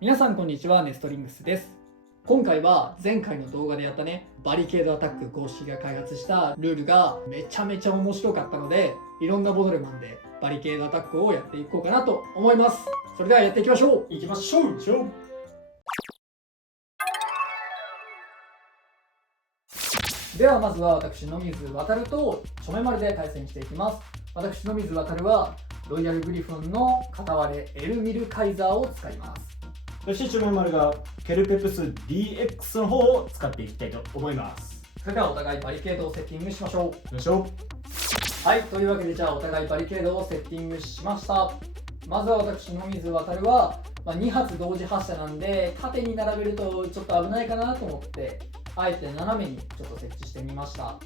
皆さんこんにちは、ネストリングスです。今回は前回の動画でやったね、バリケードアタック公式が開発したルールがめちゃめちゃ面白かったので、いろんなボトルマンでバリケードアタックをやっていこうかなと思います。それではやっていきましょう。行きましょう。ではまずは私野水航とチョメマルで対戦していきます。私野水航はロイヤルグリフォンの片割れエルミルカイザーを使います。そしてチョメマルがケルペプス DX の方を使っていきたいと思います。それではお互いバリケードをセッティングしましょよいしょ。う。はい、というわけでじゃあお互いバリケードをセッティングしました。まずは私野水航は、2発同時発射なんで縦に並べるとちょっと危ないかなと思ってあえて斜めにちょっと設置してみました。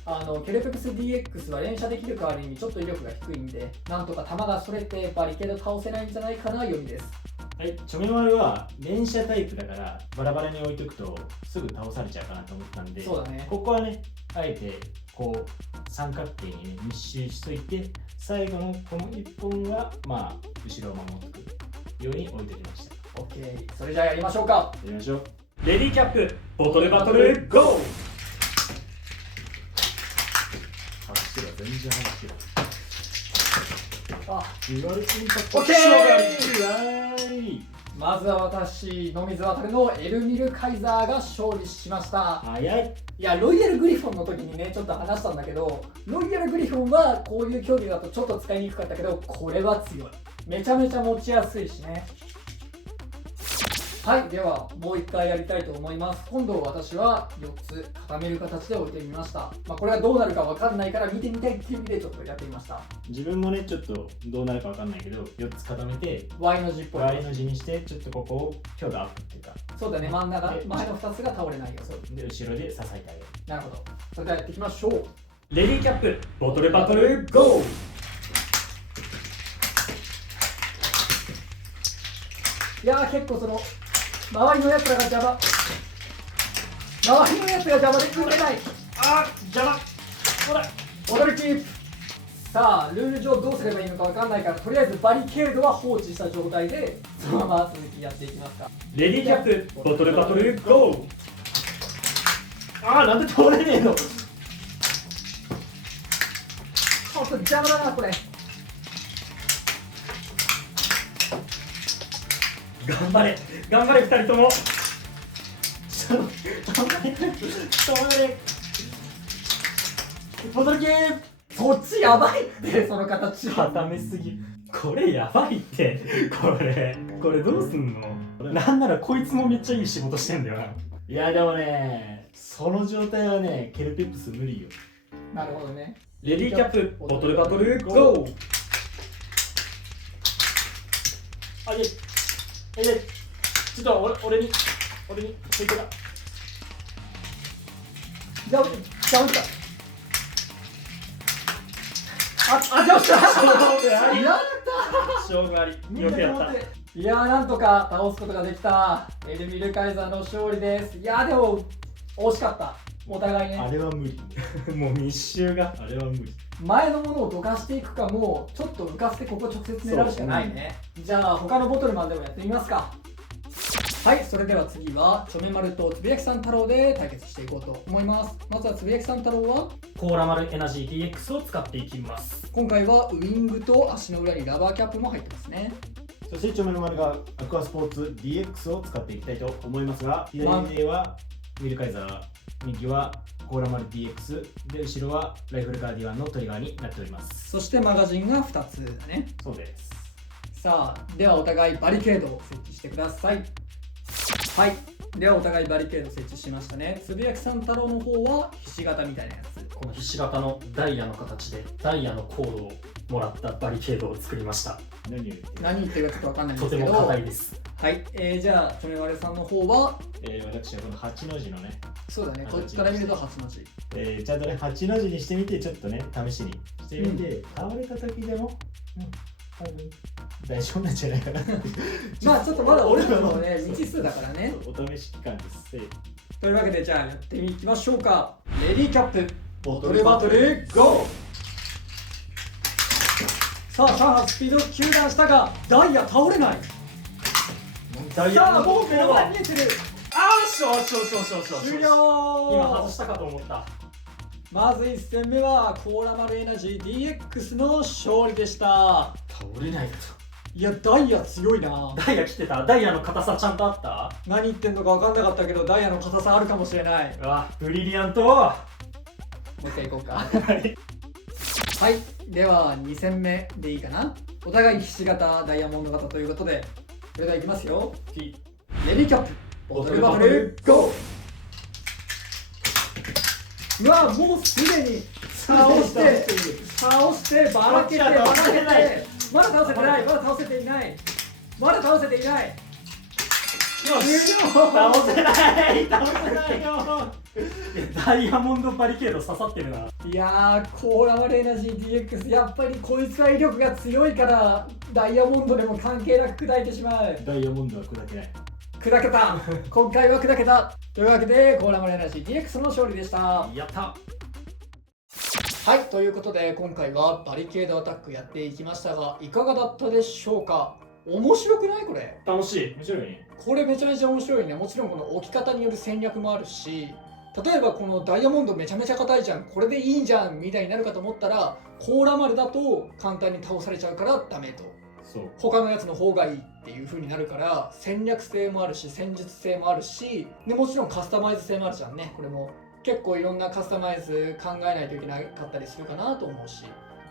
ケルペプス DX は連射できる代わりにちょっと威力が低いんで、なんとか弾がそれてバリケード倒せないんじゃないかな読みです。はい、チョメマルは連射タイプだからバラバラに置いとくとすぐ倒されちゃうかなと思ったんで、そうだね。ここはね、あえてこう三角形に、ね、密集しといて、最後のこの1本は後ろを守っておくように置いておきました。 OK、 それじゃあやりましょうか。やりましょう。レディーキャップボトルバトルゴー。走る、全然走る。言われてみた。 OK。まずは私野水航のエルミルカイザーが勝利しました。早い。いや、ロイヤルグリフォンの時にねちょっと話したんだけど、ロイヤルグリフォンはこういう競技だとちょっと使いにくかったけど、これは強い。めちゃめちゃ持ちやすいしね。はい、ではもう一回やりたいと思います。今度私は4つ固める形で置いてみました。これがどうなるか分かんないから見てみたいっていう意味でちょっとやってみました。自分もねちょっとどうなるか分かんないけど、4つ固めて Y の字っぽい Y の字にして、ちょっとここを強度アップっていうか、そうだね、真ん中前の2つが倒れないよそうで後ろで支えてあげる。なるほど。それではやっていきましょう。レディーキャップボトルバトルゴー。いやー、結構その周りのやつらが邪魔、周りのやつが邪魔で組めない。邪魔。ほら踊りキープ。さあルール上どうすればいいのか分かんないから、とりあえずバリケードは放置した状態でそのまま続きやっていきますか。レディーキャップボトルバトルゴー。なんで通れねえの。ちょっと邪魔だなこれ。頑張れ頑張れ、2人とも。頑張れ頑張れ。ボトルキープ。そっちやばいって、その形固めすぎ。これやばいって。これどうすんの。なんならこいつもめっちゃいい仕事してんだよな。いやでもね、その状態はねケルペプス無理よ。なるほどね。レディーキャップボトルバトルゴー。ちょっと俺についてた。じゃあよっしゃやった勝負あり。よくやった。いやー、なんとか倒すことができた。エルミルカイザーの勝利です。いやーでも惜しかった、お互いね。あれは無理。もう密集があれは無理。前のものをどかしていくか、もうちょっと浮かせてここ直接狙うしかないね。じゃあ他のボトルマンでもやってみますか。はい、それでは次はチョメマルとつぶやきさん太郎で対決していこうと思います。まずはつぶやきさん太郎はコーラマルエナジー DX を使っていきます。今回はウィングと足の裏にラバーキャップも入ってますね。そしてチョメマルがアクアスポーツ DX を使っていきたいと思いますが、左手はミルカイザー、右はコーラマル DX で、後ろはライフルガーディアンのトリガーになっております。そしてマガジンが2つだね。そうです。さあ、ではお互いバリケードを設置してください。はい、ではお互いバリケード設置しましたね。つぶやきさん太郎の方はひし形みたいなやつ。このひし形のダイヤの形でダイヤのコードをもらったバリケードを作りました。何言ってる。何言ってるかちょっと分かんないんですけど、とても硬いです。はい、じゃあチョメマルさんの方は私はこの8の字のね、そうだね、こっちから見ると8の字。ちゃんとね8の字にしてみて、ちょっとね試しにしてみて、倒れた時でも多分大丈夫なんじゃないかな。まあちょっとまだ俺らのね未知数だからね。お試し期間です。というわけでじゃあやっていきましょうか。レディーキャップボトルバトルゴー。さあ3発スピード9段したがダイヤ倒れない。なんダイさあヤもう後半見えてる。あーしよしよしよしよしよし終了。今外したかと思った。まず1戦目はコーラマルエナジー DX の勝利でした。倒れないだと。いやダイヤ強いな。ダイヤ来てた。ダイヤの硬さちゃんとあった。何言ってんのか分かんなかったけどダイヤの硬さあるかもしれない。うわブリリアント。もう一回行こうか。はいでは2戦目でいいかな。お互いひし形ダイヤモンド型ということで、それではいきますよ。レディーキャップボトルバトルゴー。うわもうすでに倒してばらけてまだ倒せてない、まだ倒せていない、まだ倒せていない。よし倒せない倒せないよ。ダイヤモンドバリケード刺さってるな。いやーコーラマルエナジー DX やっぱりこいつは威力が強いからダイヤモンドでも関係なく砕いてしまう。ダイヤモンドは砕けない。砕けた今回は砕けたというわけでコーラマルエナジー DX の勝利でした。やった。はいということで今回はバリケードアタックやっていきましたがいかがだったでしょうか。面白くないこれ。楽しい。面白いね。これめちゃめちゃ面白いね。もちろんこの置き方による戦略もあるし、例えばこのダイヤモンドめちゃめちゃ硬いじゃん、これでいいじゃんみたいになるかと思ったらコーラ丸だと簡単に倒されちゃうからダメと、そう。他のやつの方がいいっていう風になるから戦略性もあるし戦術性もあるし、でもちろんカスタマイズ性もあるじゃんね。これも結構いろんなカスタマイズ考えないといけなかったりするかなと思うし、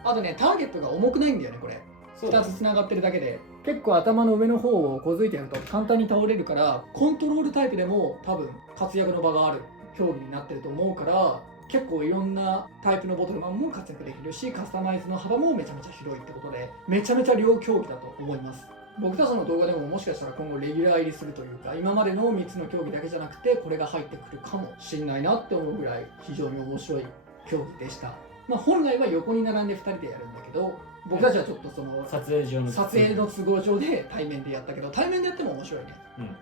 あとねターゲットが重くないんだよねこれ。2つつながってるだけで結構頭の上の方をこづいてやると簡単に倒れるから、コントロールタイプでも多分活躍の場がある競技になってると思うから、結構いろんなタイプのボトルマンも活躍できるしカスタマイズの幅もめちゃめちゃ広いってことでめちゃめちゃ両競技だと思います。僕たちの動画でももしかしたら今後レギュラー入りするというか、今までの3つの競技だけじゃなくてこれが入ってくるかもしれないなって思うぐらい非常に面白い競技でした。本来は横に並んで2人でやるんだけど、僕たちはちょっとその撮影上の撮影の都合上で対面でやったけど、対面でやっても面白いね。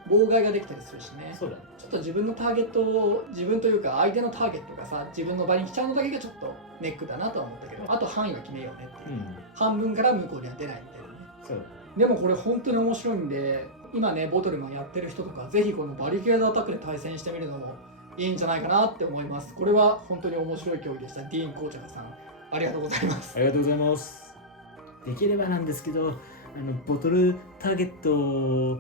妨害ができたりするしね。そうだね。ちょっと自分のターゲットを、自分というか相手のターゲットがさ自分の場に来ちゃうのだけがちょっとネックだなとは思ったけど、あと範囲は決めようねっていう、半分から向こうには出ないみたいなね。そうでもこれ本当に面白いんで、今ねボトルマンやってる人とかぜひこのバリケードアタックで対戦してみるのもいいんじゃないかなって思います。これは本当に面白い競技でした。ディーン・コーチャーさんありがとうございます。ありがとうございます。できればなんですけど、ボトルターゲットを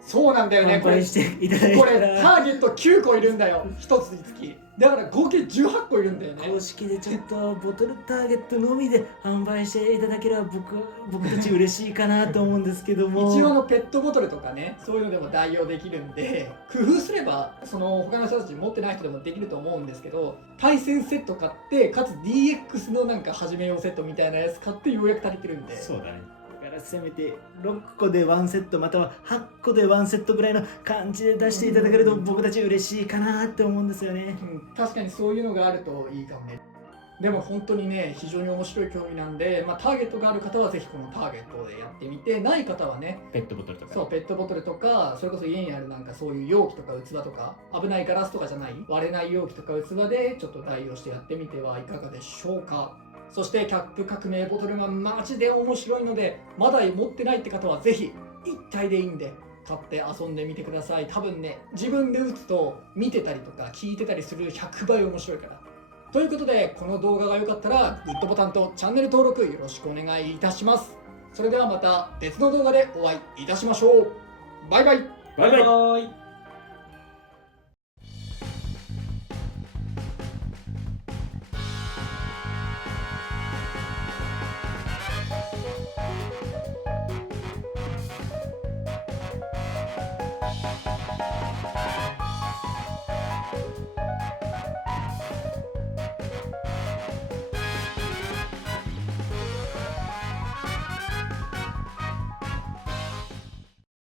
そうなんだよね、これしていただいこれたらターゲット9個いるんだよ、1つにつき。だから合計18個いるんだよね。公式でちょっとボトルターゲットのみで販売していただければ僕たち嬉しいかなと思うんですけども一応ペットボトルとかね、そういうのでも代用できるんで、工夫すればその他の人たち持ってない人でもできると思うんですけど、対戦セット買ってかつ DX のなんか始めようセットみたいなやつ買ってようやく足りてるんで。そうだね。だからせめて6個で1セットまたは8個で1セットぐらいの感じで出していただけると僕たち嬉しいかなって思うんですよね。確かにそういうのがあるといいかもね。でも本当にね非常に面白い競技なんで、ターゲットがある方はぜひこのターゲットでやってみて、ない方はねペットボトルとか。そうペットボトルとか、それこそ家にあるなんかそういう容器とか器とか、危ないガラスとかじゃない割れない容器とか器でちょっと代用してやってみてはいかがでしょうか。そしてキャップ革命ボトルマンマジで面白いので、まだ持ってないって方はぜひ1体でいいんで買って遊んでみてください。多分ね自分で打つと見てたりとか聞いてたりする100倍面白いから。ということでこの動画が良かったらグッドボタンとチャンネル登録よろしくお願いいたします。それではまた別の動画でお会いいたしましょう。バイバイ。バイバイ。